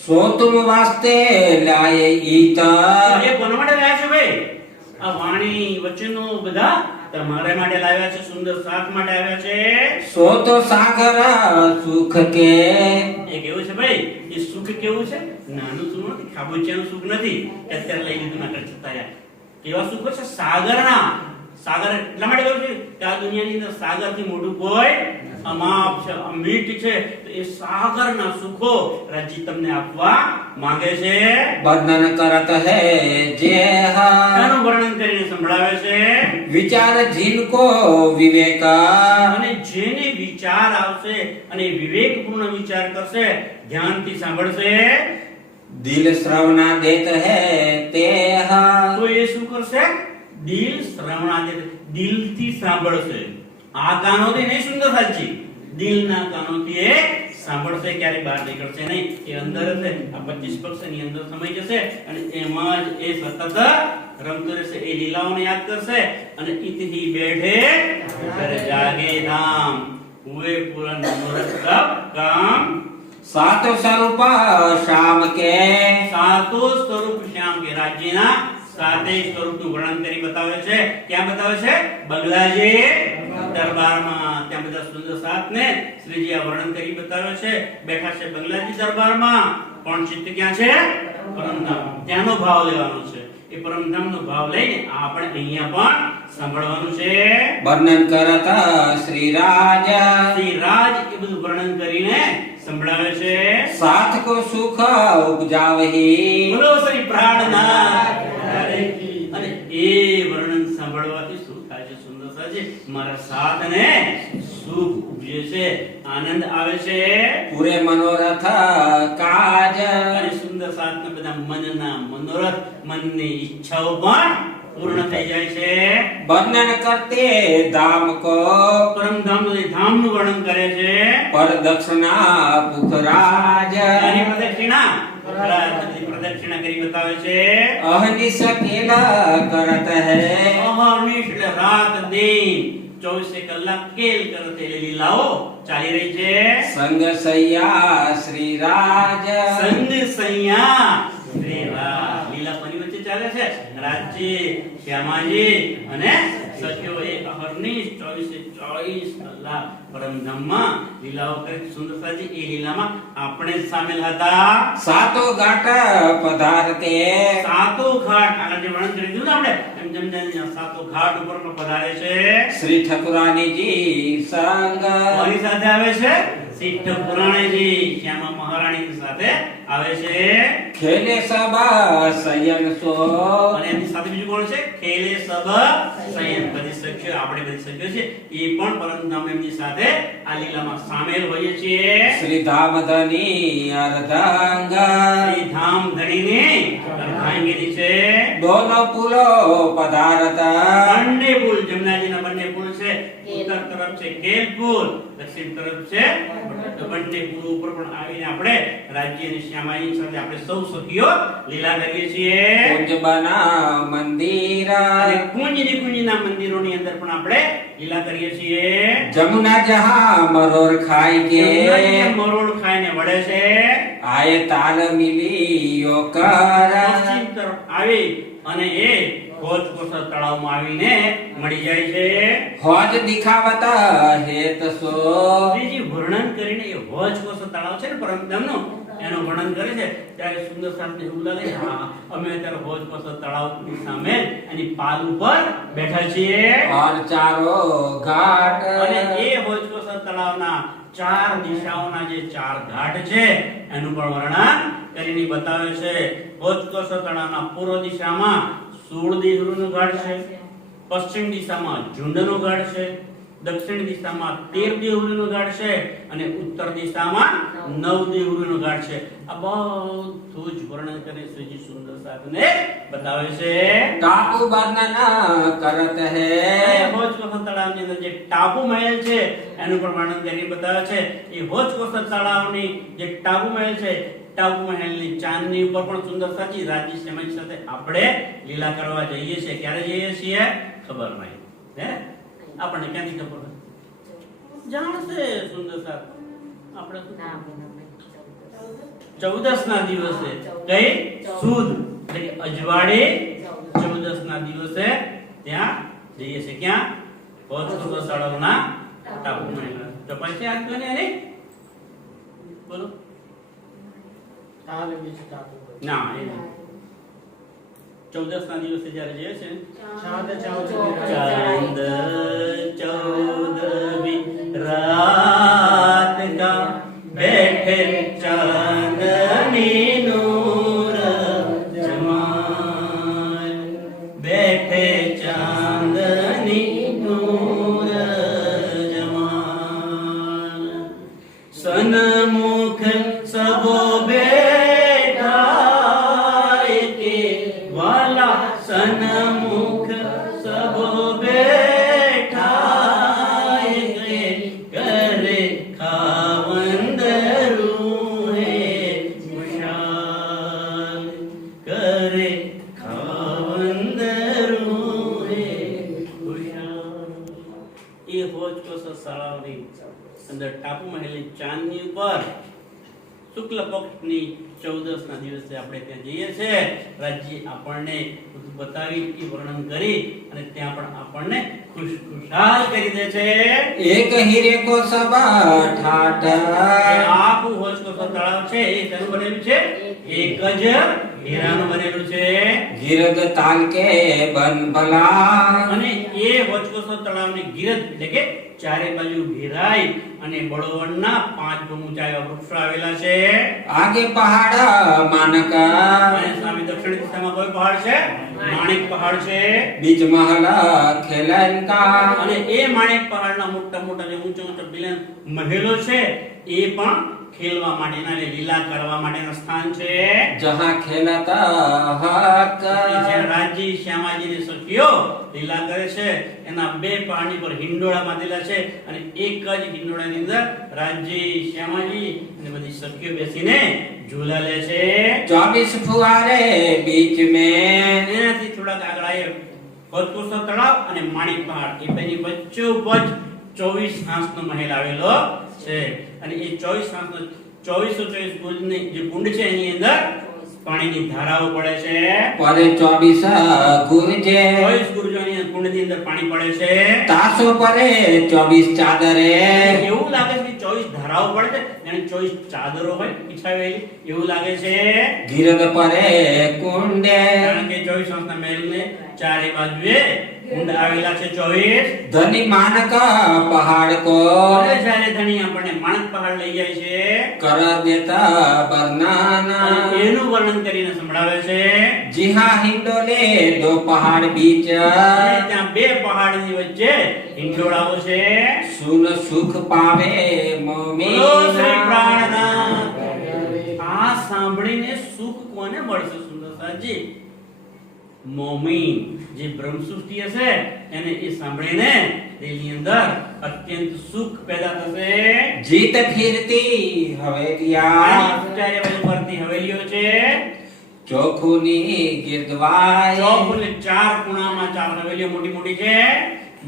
सो तुम वास्ते लाए ईता એ કોના માટે લાવ્યા છે ભાઈ આ વાણી વચનો બધા તમારા માટે લાવ્યા છે સુંદર સાથ માટે આવ્યા છે सो तो सागर सुख के એ કેવું છે ભાઈ એ સુખ કેવું છે નાનું સુખ નથી ખાબોચિયાનું સુખ નથી અત્યારે લઈ લીધું ના કરી છતાં કેવા સુખ છે સાગરના સાગર એટલા માટે કહ્યું છે કે આ દુનિયાની અંદર સાગરથી મોટું કોઈ અમાપ છે અમીટ છે તો એ સાગરના સુખો રાજ્ય તમને આપવા માંગે છે वर्णन करत है जे એનું વર્ણન કરીને સંભળાવે છે विचार जिनको विवेक અને જેને વિચાર આવશે અને વિવેકપૂર્ણ વિચાર કરશે ધ્યાનથી સાંભળશે दिल श्रवणा देत है ते તો એ શું કરશે દિલ શ્રવણાદે દિલથી સાંભળશે આ કાનોથી નહીં સુંદર સાચી દિલના કાનોથી એ સાંભળશે ક્યારે બહાર નીકળશે નહીં એ અંદર હશે આ 25% ની અંદર સમય જશે અને એમાં જ એ સતત રમતો રહેશે એ લીલાઓને યાદ કરશે અને ઇતહી બેઠે કરે જાગે ધામ હુએ પૂરા મનોરથ કબ કામ सातो स्वरूप श्याम के સાતો સ્વરૂપ શ્યામ કે રાજ્યના સાતે સ્વરૂપનું વર્ણન કરી બતાવે છે ક્યાં બતાવે છે બંગલાજી દરબારમાં ત્યાં બધા સુંદર સાતને શ્રીજી આ વર્ણન કરી બતાવે છે બેઠા છે બંગલાજી દરબારમાં પણ ચિત્ત ક્યાં છે પરમધામ ત્યાંનો ભાવ લેવાનો છે એ પરમધામનો ભાવ લઈને આપણે અહીંયા પણ સાંભળવાનું છે वर्णन करत श्री राजा શ્રી રાજ એ બધું વર્ણન કરીને સંભળાવે છે साथ को सुख उपजावही બોલો શ્રી પ્રાણનાથ અને એ વર્ણન સાંભળવાથી શું થાય છે સુંદર સાજી મારા સાથને સુખ ઉપજે છે આનંદ આવે છે पूरे मनोरथ काज અને સુંદર સાથના બધા મનના મનોરથ મનની ઈચ્છાઓ પણ પૂર્ણ થઈ જાય છે. वर्णन करते धाम को પરમધામ ધામનું વર્ણન કરે છે. पर दक्षिणा पुखराज એની પ્રદક્ષિણા પ્રદક્ષિણા કરી બતાવે છે. अहनिश केला करत है અહર્નિશ એટલે રાત દિન 24 કલાક કેલ કરતે લીલાઓ ચાલી રહી છે. संग सैया श्री राज સંગ સૈયા શ્રીરાજ લીલા કોની વચ્ચે ચાલે છે? રાજજી, શ્યામાજી અને સખીઓ એ અહર્નિશ 24 કલાક પરમધામમાં લીલાઓ કરે. સુંદરતાજી એ લીલામાં આપણે જ સામેલ હતા. सातो घाट पधारते સાતો ઘાટ આગળ જે વર્ણન કરી દીધું ને આપણે એમ જેમ જેમ સાતો ઘાટ ઉપર પણ પધારે છે. श्री ठकुरानी जी संग કોની સાથે આવે છે? સિદ્ધ પુરાણીજી શ્યામા મહારાણીની સાથે આવે છે. खेले सभा सयन सो અને એમની સાથે બીજું કોણ છે? ખેલે સબ સંયમ બધી સખ્યો આપણે બધી સખ્યો છે એ પણ પરમધામ એમની સાથે આ લીલામાં સામેલ હોઈએ છીએ. श्री धामधनी अर्धांग શ્રી ધામ ધણીની અર્ધાંગીની છે. दोनों पुलो पधारता બંને પુલ જમનાજીના બંને પુલ છે. ઉત્તર તરફ છે કેલ પુલ, દક્ષિણ તરફ છે બંને પુલ ઉપર પણ આવીને આપણે રાજ્ય અને શ્યામાજી સાથે આપણે સૌ સખીઓ લીલા કરીએ છીએ. कुंज बना मंदिर અને કુંજના મંદિરોની અંદર પણ આપણે લીલા કરીએ છીએ. जमुना जहाँ मरोर खाई જમનાજીને के મરોડ ખાઈને વળે છે. आये ताल मिली यो कर પશ્ચિમ તરફ આવી અને એ ભોજકોસર તળાવમાં આવીને મળી જાય છે. होज दिखावता हेत सो શ્રીજી વર્ણન કરીને એ ભોજકોસર તળાવ છે ને પરમધામનું એનું વર્ણન કરે છે ત્યારે સુંદર શાસ્ત્રને એવું લાગે છે હા અમે અત્યારે ભોજકોસર તળાવની સામે એની પાલ ઉપર બેઠા છીએ. और चारों घाट અને એ ભોજકોસર તળાવના ચાર દિશાઓના જે ચાર ઘાટ છે એનું પણ વર્ણન કરીને બતાવે છે. ભોજકોસર તળાવના પૂર્વ દિશામાં 16 દેહરુનો ઘાટ છે, પશ્ચિમ દિશામાં ઝુંડનો ઘાટ છે, દક્ષિણ દિશામાં 13 દેહરુનો ઘાટ છે અને ઉત્તર દિશામાં 9 દેહરુનો ઘાટ છે. આ બધું જ વર્ણન કરીને શ્રીજી સુંદર સાધને બતાવે છે. टापू वर्णन करत है ભોજકોસર તળાવની અંદર જે ટાપુ મહેલ છે એનું પણ વર્ણન કરીને બતાવે છે. એ ભોજકોસર તળાવની જે ટાપુ મહેલ છે ટાપુ મહેલની ચાંદની ઉપર પણ સુંદર સાચી રાજ્ય શ્યામાજી સાથે આપણે લીલા કરવા જઈએ છીએ. ક્યારે જઈએ છીએ ખબર નહીં હે આપણને ક્યાંથી ખબર હોય? જાણશે સુંદર સાથ આપણે 14 ના દિવસે કઈ સુદ એટલે કે અજવાળે 14 ના દિવસે ત્યાં જઈએ છે. ક્યાં? ભોજકોસર તળાવના ટાપુ મહેલ. તો પછી આ કોને નહીં બોલો ના એ નહીં. 14 ના દિવસે જ્યારે જઈએ છે ચાંદ 14वीं रात का बैठे चांदनी नूर जमाल, बैठे चांदनी नूर जमाल, सन्मुख सबो बैठा के वाला सन्मुख सबो बैठा के करे खावंदरू है खुशाल, करे खावंदरू है खुशाल. એ ભોજકોસર શાળાની અંદર ટાપુ મહેલની ચાંદની ઉપર શુક્લ પક્ષની 14 ના દિવસે આપણે ત્યાં જઈએ છે. રાજ્ય આપણને બધું બતાવી એ વર્ણન કરી અને ત્યાં પણ આપણને ખુશાલ કરી દે છે. एक हीरे को सब ठाट એ આખું ભોજકોસર તળાવ છે એ શેનું બનેલું છે? એક જ હીરાનું બનેલું છે. गिरद ताल के बन भला અને એ ભોજકોસર તળાવની ગિરદ એટલે કે ચારે બાજુ ઘેરાઈ અને બળવણના 5 ઊંચા એવા વૃક્ષો આવેલા છે. आगे पहाड़ मानक અને સામે દક્ષિણ દિશામાં કોઈ પહાડ છે? માણેક પહાડ છે. बीच महल खेलन का અને એ માણેક પહાડના મોટા મોટા જે ઊંચા ઊંચા બિલન મહેલો છે એ પણ ખેલવા માટેના અને લીલા કરવા માટેના સ્થાન છે. जहाँ खेलता हक જ્યાં રાજી શ્યામાજી ની સખીઓ લીલા કરે છે એના બે પહાડની પર હિંડોળા બાંધેલા છે અને એક જ હિંડોળાની અંદર રાજી શ્યામાજી અને બધી સખીઓ બેસીને ઝૂલા લે છે. 24 फुहारे बीच में એનાથી થોડાક આગળ આવીએ ભોજપુર તળાવ અને માણિક પહાડ એ બેની વચ્ચોવચ્ચ 24 હાંસનો મહેલ આવેલો છે અને એ 24 હાંસનો 2424 ગુણની જે કુંડ છે એની અંદર પાણીની ધારાઓ પડે છે. पर 24 गुरजे 24 ગુર્જોની કુંડની અંદર પાણી પડે છે. तासो परे 24 चादरे એવું લાગે છે કે 24 ધારાઓ પડે છે અને 24 ચાદરો હોય બિછાવેલી એવું લાગે છે. गिरद परे कुंडे કારણ કે 24 હાંસના મહેલને ચારે બાજુએ કુંડ આવેલા છે 24. धनी मानक पहाड़ को અને જ્યારે ધણી આપણને માણક પહાડ લઈ જાય છે कर देता बरनाना અને એનું વર્ણન કરીને સંભળાવે છે. जी हाँ हिंडोले 2 पहाड़ बीच અને ત્યાં બે પહાડની વચ્ચે હિંડોળાઓ છે. सुन सुख पावे બોલો શ્રી मोमीना પ્રાણનાથ. આ સાંભળીને સુખ કોને મળશે સુંદરતાજી? મોમીન જે બ્રહ્મ સૃષ્ટિ હશે એને એ સાંભળીને દિલની અંદર અત્યંત સુખ પેદા થશે. जीत फिरती हवेलिया ચારે બાજુ ફરતી હવેલીઓ છે. चोखुनी गिरदवाय ચોક એટલે ચાર ખૂણામાં ચાર હવેલીઓ મોટી મોટી છે.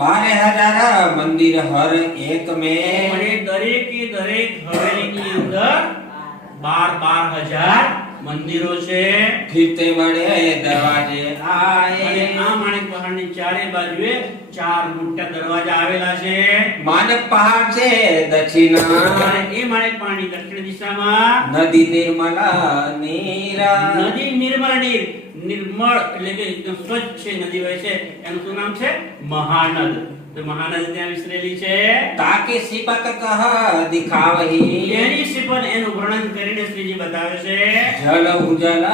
12,000 मंदिर हर एक में અને દરેકે દરેક હવેલીની અંદર 12,000 મંદિરો છે. फिरते बड़े दरवाजे અને आए આ માણેક પહાડની ચારે બાજુએ ચાર મોટા દરવાજા આવેલા છે. मानक पहाड़ से दक्षिणा અને એ માણેક પહાડની દક્ષિણ દિશામાં नदी निर्मला नीरा નદી નિર્મળ નીર નિર્મળ એટલે કે એકદમ સ્વચ્છ નદી હોય છે એનું શું નામ છે? મહાનદ. તો મહાનદ ત્યાં વિસરેલી છે. ताकि सिपत कह दिखावही એની સિપન એનું વર્ણન કરીને શ્રીજી બતાવે છે. जल उजल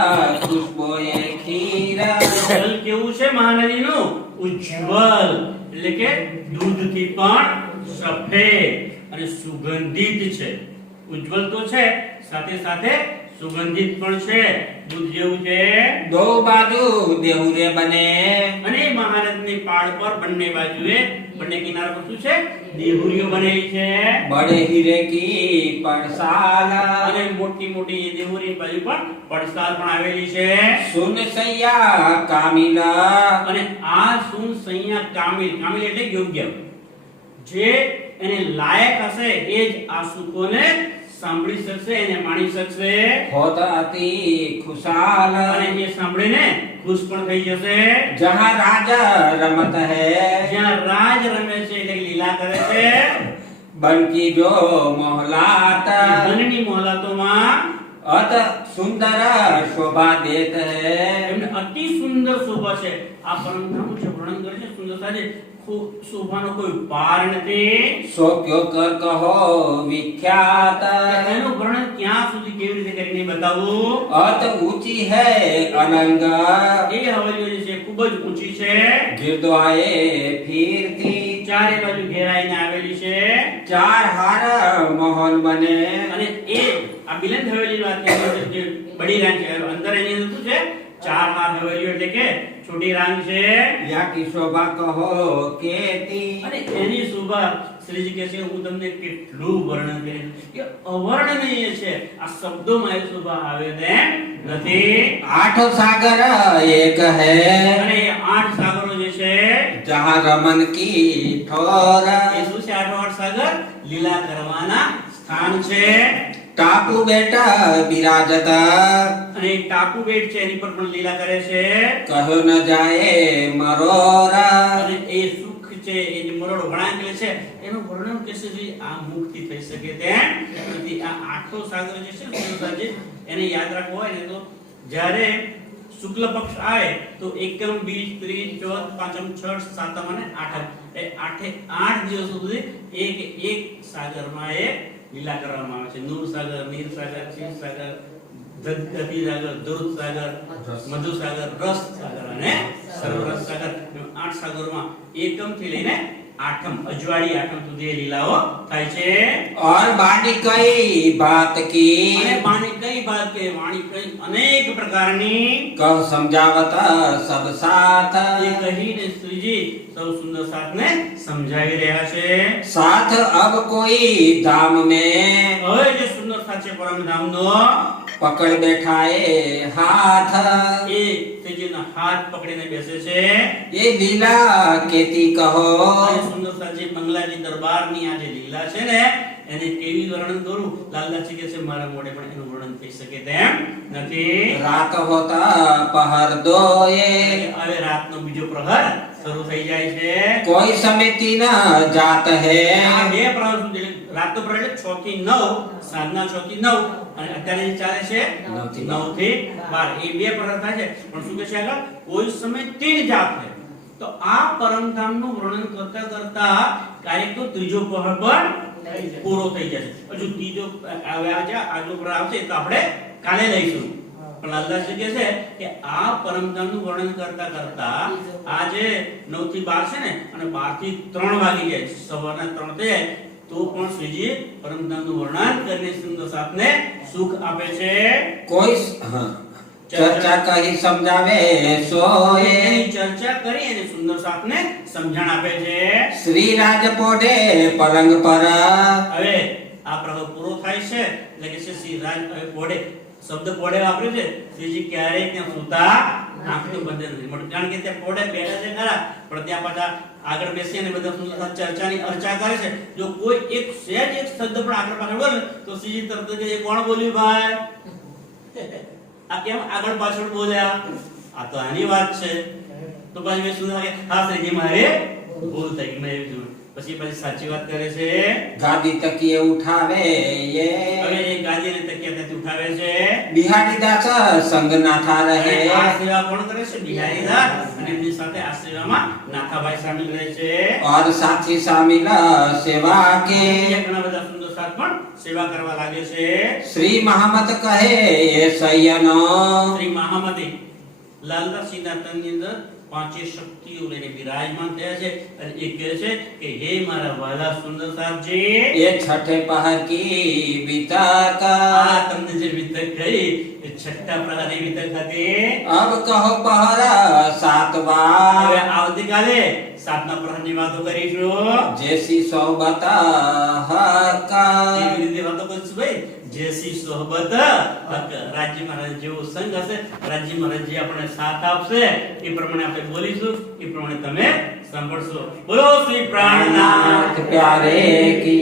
खुशबोए खीरा જલ કેવું છે મહાનદીનું? ઉજ્જવલ એટલે કે દૂધથી પણ સફેદ અને સુગંધિત છે. ઉજ્જવલ તો છે સાથે સાથે સુગંધિત પણ છે. દૂધ જેવું છે. दो बाजू देहुरे बने અને મહાનદની પાળ પર બંને બાજુએ બંને કિનારા પર શું છે? દેહુરીઓ બનેલી છે. बड़े हीरे की परसाला અને મોટી મોટી દેહુરી બાજુ પણ પડસાલ પણ આવેલી છે. सुन सैया कामिला અને આ સુન સૈયા કામિલ કામિલ એટલે યોગ્ય જે એને લાયક હશે એ જ આ સુખોને સાંભળી શકશે એને માણી શકશે होता अति खुशाल અને એ સાંભળીને ખુશ પણ થઈ જશે. जहाँ राजा रमत है જ્યાં રાજ રમે છે એટલે કે લીલા કરે છે बन की जो मोहलात ધનની મોહલાતોમાં अत सुंदर शोभा देत है એમને અતિ સુંદર શોભા છે. આ પરમધામ છે વર્ણન કરે છે સુંદરતા છે. શોભાનો કોઈ પાર નથી. सो क्यों कर कहो विख्यात એનું વર્ણન ક્યાં સુધી કેવી રીતે કરીને બતાવું? अत ऊंची है अनंग એ હવેલીઓ જે છે ખૂબ જ ઊંચી છે. गिरद्वाए फिरती ચારે બાજુ ઘેરાઈને આવેલી છે. 4 हार महल बने અને એ આ બિલંદ હવેલીની વાત કરી છે જે બડી રાંગ છે અંદર એની અંદર શું છે? ચાર હાર હવેલીઓ એટલે કે છોટી રાંગ છે. या की शोभा कहो केती અને એની શોભા શ્રીજી કહે છે હું તમને કેટલું વર્ણન કરીશ કે અવર્ણનીય છે. આ શબ્દોમાં એ શોભા આવે તેમ નથી. 8 सागर एक है અને એ 8 સાગરો જે છે जहाँ रमन की ठोर એ શું છે? 8 સાગર લીલા કરવાના સ્થાન છે. टापू बेटा विराजता અને એ ટાપુ બેટ છે એની પર પણ લીલા કરે છે. कहो न जाए मरोरा અને એ સુખ છે એ જે મરોડો વળાંકેલ છે એનું વર્ણન કેસે જે આ મુક્તિ થઈ શકે તેમ નથી. આ આઠો સાગર જે છે સુંદરતાજી એને યાદ રાખવો હોય ને તો જ્યારે શુક્લ પક્ષ આવે તો એકમ બીજ ત્રીજ ચોથ પાંચમ છઠ સાતમ અને આઠમ એ આઠે 8 દિવસો સુધી એક એક સાગરમાં એ લીલા કરવામાં આવે છે. નૂર સાગર, નીર સાગર, ક્ષીર સાગર, દધી સાગર, દૂધ સાગર, મધુ સાગર, રસ સાગર અને સર્વરસ સાગર. 8 સાગરોમાં એકમ થી લઈને આઠમ અજવાળી આઠમ સુધી એ લીલાઓ થાય છે और बानी कई बात की અને વાણી કઈ બાત કે વાણી કઈ અનેક પ્રકારની कह समझावत सब साथ એ કહીને શ્રીજી સૌ સુંદર સાથને સમજાવી રહ્યા છે साथ अब कोई धाम में હવે જે સુંદર સાથ છે પરમધામનો पकड़ बैठाए हाथ એ શ્રીજીના હાથ પકડીને બેસે છે ये लीला केती कहो અને સુંદર સાથ જે બંગલાજી દરબારની આ જે લીલા છે ને એને કેવી વર્ણન કરું લાલદાસજી કહે છે મારા મોઢે પણ એનું વર્ણન થઈ શકે તેમ નથી रात होता पहर दो ये હવે રાતનો બીજો પ્રહર શરૂ થઈ જાય છે कोई समिति न जात है આ બે પ્રહર સુધી રાતનો પ્રહર એટલે 6 થી 9 સાંજના 6 થી 9 અને અત્યારે જે ચાલે છે 9 થી 9 થી 12 એ બે પ્રહર થાય છે પણ શું કહે છે આગળ કોઈ સમય 3 જાત है તો આ પરમધામનું વર્ણન કરતા કરતા ક્યારેક તો ત્રીજો પ્રહર પણ પૂરો થઈ જશે હજુ ત્રીજો આગલો પ્રહર આવશે તો આપણે કાલે લઈશું પણ લાલદાસજી કહે છે કે આ પરમધામનું વર્ણન કરતા કરતા આ જે 9 થી 12 છે ને અને 12 થી 3 વાગી જાય છે સવારના 3 થઈ જાય તો પણ શ્રીજી પરમધામનું વર્ણન કરીને સુંદર સાથને સુખ આપે છે कोई हाँ, चर्चा कही समझावे सोए એની ચર્ચા કરી અને સુંદર સાથને સમજણ આપે છે श्री राज पोढ़े पलंग पर હવે આ પ્રહર પૂરો થાય છે એટલે કે શ્રી રાજ હવે પોડે શબ્દ પોડે વાપર્યો છે શ્રીજી ક્યારેય ત્યાં સૂતા આંખનું બંધ નથી પણ કારણ કે ત્યાં પોડે બેઠા છે ખરા પણ ત્યાં પાછા આગળ બેસી અને બધા સુંદર સાથ ચર્ચાની અર્ચા કરે છે જો કોઈ એક સહેજ એક શબ્દ પણ આગળ પાછળ બોલે તો શ્રીજી તરત જ કહે કોણ બોલ્યું ભાઈ આ કેમ આગળ પાછળ બોલ્યા આ તો આની વાત છે તો પછી મેં સુંદર કે હા શ્રીજી મારે ભૂલ થઈ ગઈ મેં એવું જોયું પછી સાચી વાત કરે છે गादी तकिए उठावे ये હવે એ ગાદીને તકિયા ત્યાંથી ઉઠાવે છે बिहारी दास संग ना था અને रहे આ સેવા કોણ કરે છે બિહારીદાસ અને એમની સાથે આ સેવામાં નાથાભાઈ સામેલ રહે છે और साथी शामिल सेवा के બીજા ઘણા બધા સુંદર સાથ પણ સેવા કરવા લાગે છે श्री महामत कहे ये सैयनो શ્રી મહામતી લાલદાસજીના તનની અંદર પાંચે શક્તિઓ લઈને બિરાજમાન થયા છે અને એ કહે છે કે હે મારા વાલા સુંદર સાહેબજી ये छठे पहर की वितक આ તમને જે વિતક કહી એ છઠ્ઠા પ્રહરની વિતક હતી अब कहो पहर सातवा હવે આવતીકાલે સાતમા પ્રહરની વાતો કરીશું जैसी सोबत हक એવી રીતે વાતો કરીશું ભાઈ જેસી સોહબત હક રાજ્ય મહારાજ જેવો સંગ હશે રાજ્ય મહારાજ જે આપણે સાથ આપશે એ પ્રમાણે આપણે બોલીશું એ પ્રમાણે તમે સાંભળશો બોલો શ્રી પ્રાણનાથ प्यारे की